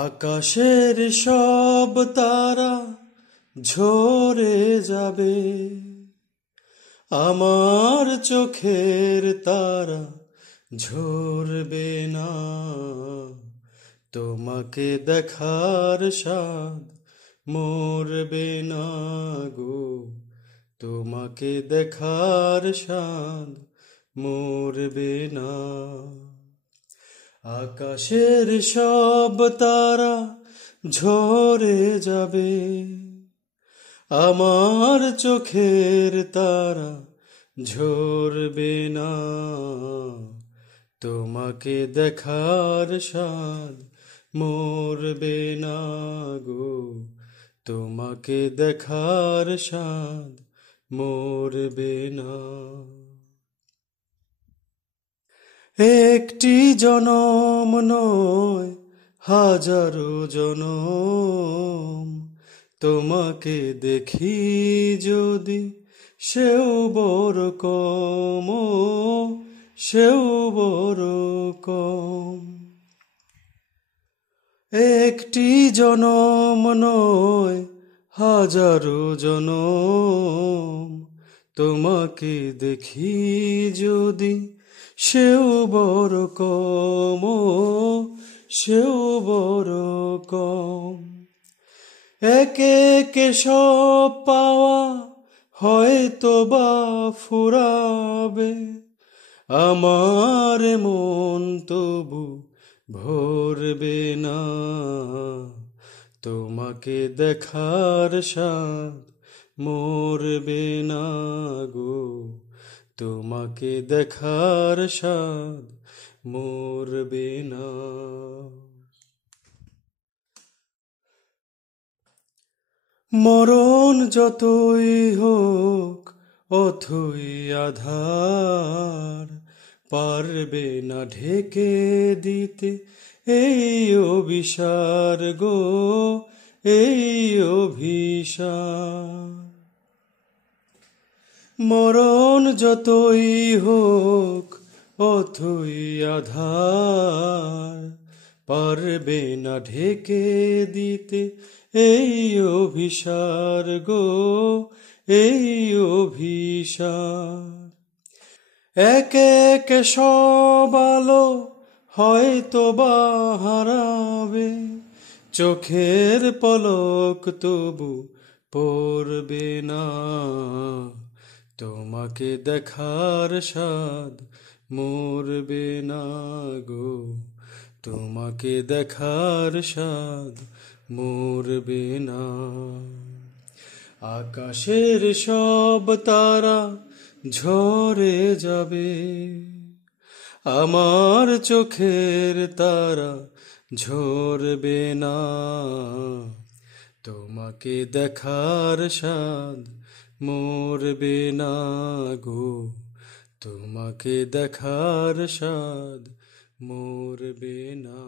আকাশের সব তারা ঝরে যাবে, আমার চোখের তারা ঝরবে না। তোমাকে দেখার স্বাদ মরবে না গো, তোমাকে দেখার স্বাদ মরবে না। আকাশের সব তারা ঝরে যাবে, আমার চোখের তারা ঝরবে না। তোমাকে দেখার স্বাদ মরবে না গো, তোমাকে দেখার স্বাদ মরবে না। একটি জনম নয় হাজারো জনম, তোমাকে দেখি যদি সেও বড় কম, সেও বড় কম। একটি জনম নয় হাজারো জনম, তোমাকে দেখি যদি সেও বড় কম, সেও বড় কম। একে একে সব পাওয়া হয়তো বা ফুরাবে, আমার মন তবু ভরবে না। তোমাকে দেখার স্বাদ মরবে না গো, তোমাকে দেখার স্বাদ মরবে না। মরণ যতই হোক অথই আধার, পারবে না ঢেকে দিতে এই অভিসার গো, এই অভিসার। মরণ যতই হোক অথই আধার, পারবে না ঢেকে দিতে এই অভিসার গো, এই অভিসার। একে একে সব আলো হয়তো বা হারাবে, চোখের পলক তবু পড়বে না। তোমাকে দেখার স্বাদ মরবে না গো, তোমাকে দেখার স্বাদ মরবে না। আকাশের সব তারা ঝরে যাবে, আমার চোখের তারা ঝরবে না। তোমাকে দেখার স্বাদ মরবে না গো, তোমাকে দেখার স্বাদ মরবে না।